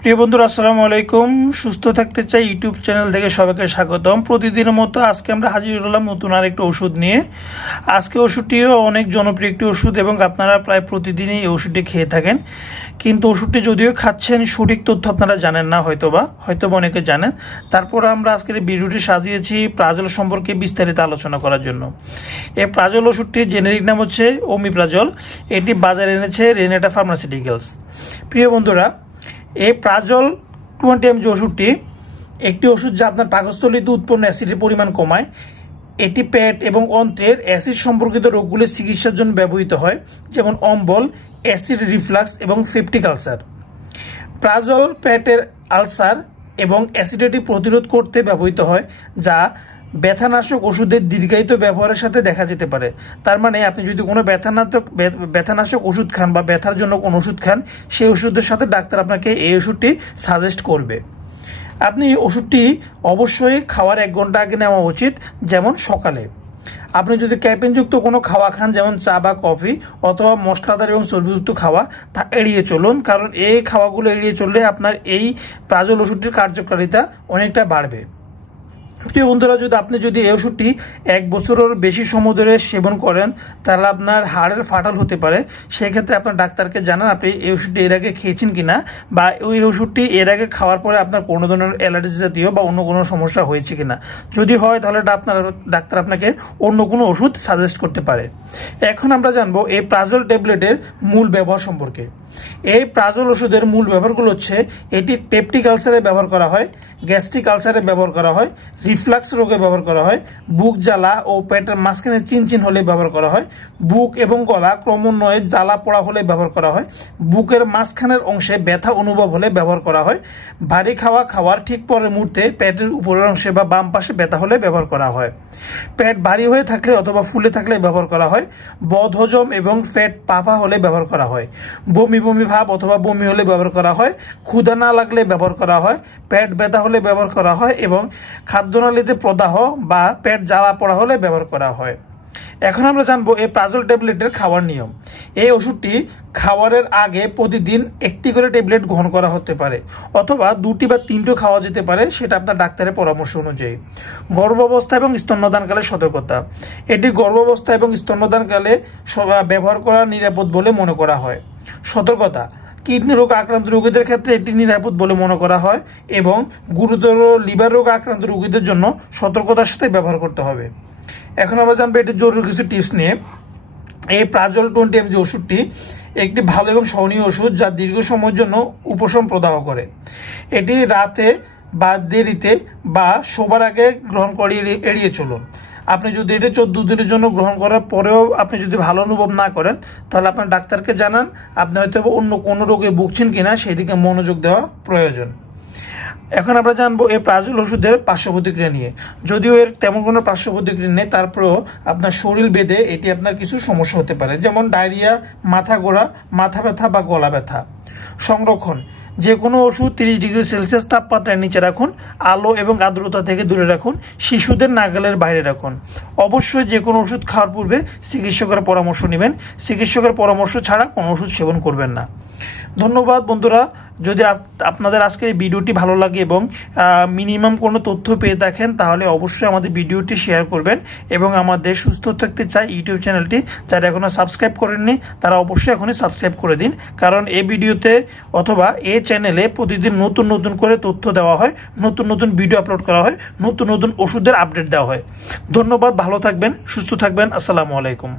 প্রিয় বন্ধুরা আসসালামু আলাইকুম। সুস্থ থাকতে চাই ইউটিউব চ্যানেল থেকে সবাইকে স্বাগতম। প্রতিদিনের মতো আজকে আমরা হাজির হলাম নতুন আরেকটি ওষুধ নিয়ে। আজকে ওষুধটিও অনেক জনপ্রিয় একটি ওষুধ এবং আপনারা প্রায় প্রতিদিনই এই ওষুধটি খেয়ে থাকেন, কিন্তু ওষুধটি যদিও খাচ্ছেন সঠিক তথ্য আপনারা জানেন না, হয়তোবা অনেকে জানেন। তারপর আমরা আজকের এই ভিডিওটি সাজিয়েছি প্রাজল সম্পর্কে বিস্তারিত আলোচনা করার জন্য। এই প্রাজল ওষুধটির জেনেরিক নাম হচ্ছে ওমিপ্রাজল। এটি বাজারে এনেছে রেনেটা ফার্মাসিউটিক্যালস। প্রিয় বন্ধুরা, এই প্রাজল 20 mg ওষুধটি একটি ওষুধ যা আপনার পাকস্থলীতে উৎপন্ন অ্যাসিডের পরিমাণ কমায়। এটি পেট এবং অন্ত্রের অ্যাসিড সম্পর্কিত রোগগুলির চিকিৎসার জন্য ব্যবহৃত হয়, যেমন অম্বল, অ্যাসিড রিফ্লাক্স এবং পেপটিক আলসার। প্রাজল পেটের আলসার এবং অ্যাসিডিটি প্রতিরোধ করতে ব্যবহৃত হয়, যা ব্যথানাশক ওষুধের দীর্ঘায়িত ব্যবহারের সাথে দেখা যেতে পারে। তার মানে আপনি যদি কোনো ব্যথানাশক ওষুধ খান বা ব্যথার জন্য কোনো ওষুধ খান, সেই ওষুধের সাথে ডাক্তার আপনাকে এই ওষুধটি সাজেস্ট করবে। আপনি ওষুধটি অবশ্যই খাওয়ার 1 ঘন্টা আগে নেওয়া উচিত, যেমন সকালে। আপনি যদি ক্যাফিনযুক্ত কোনো খাওয়া খান, যেমন চা বা কফি অথবা মশলাদার এবং চর্বিযুক্ত খাওয়া, তা এড়িয়ে চলুন, কারণ এই খাওয়াগুলো এড়িয়ে চললে আপনার এই প্রাজল ওষুধটির কার্যকারিতা অনেকটা বাড়বে। প্রিয় বন্ধুরা, আপনি যদি এই ওষুধটি 1 বছরের বেশি সময় ধরে সেবন করেন, তাহলে আপনার হাড়ের ফাটল হতে পারে। সেক্ষেত্রে আপনার ডাক্তারকে জানান আপনি এই ওষুধটি এর আগে খেয়েছেন কিনা, বা ওই ওষুধটি এর আগে খাওয়ার পরে আপনার কোনো ধরনের অ্যালার্জি জাতীয় বা অন্য কোনো সমস্যা হয়েছে কিনা। যদি হয় তাহলে ডাক্তার আপনাকে অন্য কোনো ওষুধ সাজেস্ট করতে পারে। এখন আমরা জানবো এই প্রাজল ট্যাবলেটের মূল ব্যবহার সম্পর্কে। এই প্রাজল ওষুধের মূল ব্যবহারগুলো হচ্ছে, এটি পেপটিক আলসারে ব্যবহার করা হয়, গ্যাস্ট্রিক আলসারে ব্যবহার করা হয়, রিফ্লাক্স রোগে ব্যবহার করা হয়, বুক জ্বালা ও পেটের মাঝখানে চিনচিন হলে ব্যবহার করা হয়, বুক এবং গলা ক্রমান্বয়ে জ্বালা পোড়া হলে ব্যবহার করা হয়, বুকের মাঝখানের অংশে ব্যথা অনুভব হলে ব্যবহার করা হয়, ভারী খাওয়ার ঠিক পরের মুহূর্তে পেটের উপরের অংশে বা বাম পাশে ব্যথা হলে ব্যবহার করা হয়, পেট ভারী হয়ে থাকলে অথবা ফুলে থাকলে ব্যবহার করা হয়, বদহজম এবং পেট পাপা হলে ব্যবহার করা হয়, বমি ভাব অথবা বমি হলে ব্যবহার করা হয়, ক্ষুধা না লাগলে ব্যবহার করা হয়, পেট ব্যথা হলে ব্যবহার করা হয় এবং খাদ্যনালীতে প্রদাহ বা পেট জ্বালা পোড়া হলে ব্যবহার করা হয়। এখন আমরা জানবো এই প্রাজল ট্যাবলেটের খাওয়ার নিয়ম। এই ওষুধটি খাওয়ারের আগে প্রতিদিন 1টি করে ট্যাবলেট গ্রহণ করা হতে পারে, অথবা 2টি বা 3টি খাওয়া যেতে পারে, সেটা আপনার ডাক্তারের পরামর্শ অনুযায়ী। গর্ভাবস্থা এবং স্তন্যদানকালে সতর্কতা। এটি গর্ভাবস্থা এবং স্তন্যদানকালে ব্যবহার করা নিরাপদ বলে মনে করা হয়। সতর্কতা: কিডনি রোগ আক্রান্ত রোগীদের ক্ষেত্রে এটি নিরাপদ বলে মনে করা হয় এবং গুরুতর লিভার রোগ আক্রান্ত রোগীদের জন্য সতর্কতার সাথে ব্যবহার করতে হবে। এখন আমরা জানবো এটি জরুরি কিছু টিপস নিয়ে। এই প্রাজল 20 mg ওষুধটি একটি ভালো এবং সহনীয় ওষুধ, যা দীর্ঘ সময়ের জন্য উপশম প্রদাহ করে। এটি রাতে বা দেরিতে বা শোবার আগে গ্রহণ করে এড়িয়ে চলুন। আপনি যদি এটা 14 দিনের জন্য গ্রহণ করার পরেও আপনি যদি ভালো অনুভব না করেন, তাহলে আপনার ডাক্তারকে জানান আপনি হয়তো অন্য কোনো রোগে ভুগছেন কিনা, সেই দিকে মনোযোগ দেওয়া প্রয়োজন। এখন আমরা জানবো এই প্রাজল ওষুধের পার্শ্ব প্রতিক্রিয়া নিয়ে। যদিও এর তেমন কোনো পার্শ্ব প্রতিক্রিয়া নেই, তারপরেও আপনার শরীর বেঁধে এটি আপনার কিছু সমস্যা হতে পারে, যেমন ডায়রিয়া, মাথা ঘোরা, মাথা ব্যথা বা গলা ব্যথা। সংরক্ষণ: যে কোনো ওষুধ 30 ডিগ্রি সেলসিয়াস তাপমাত্রার নিচে রাখুন, আলো এবং আর্দ্রতা থেকে দূরে রাখুন, শিশুদের নাগালের বাইরে রাখুন। অবশ্যই যে কোনো ওষুধ খাওয়ার পূর্বে চিকিৎসকের পরামর্শ নেবেন। চিকিৎসকের পরামর্শ ছাড়া কোনো ওষুধ সেবন করবেন না। ধন্যবাদ বন্ধুরা। যদি আপনাদের আজকের এই ভিডিওটি ভালো লাগে এবং মিনিমাম কোনো তথ্য পেয়ে থাকেন, তাহলে অবশ্যই আমাদের ভিডিওটি শেয়ার করবেন এবং আমাদের সুস্থ থাকতে চাই ইউটিউব চ্যানেলটি যারা এখনও সাবস্ক্রাইব করেননি, তারা অবশ্যই এখনই সাবস্ক্রাইব করে দিন, কারণ এই ভিডিওতে অথবা এই চ্যানেলে প্রতিদিন নতুন করে তথ্য দেওয়া হয়, নতুন ভিডিও আপলোড করা হয়, নতুন ওষুধের আপডেট দেওয়া হয়। ধন্যবাদ, ভালো থাকবেন, সুস্থ থাকবেন। আসসালামু আলাইকুম।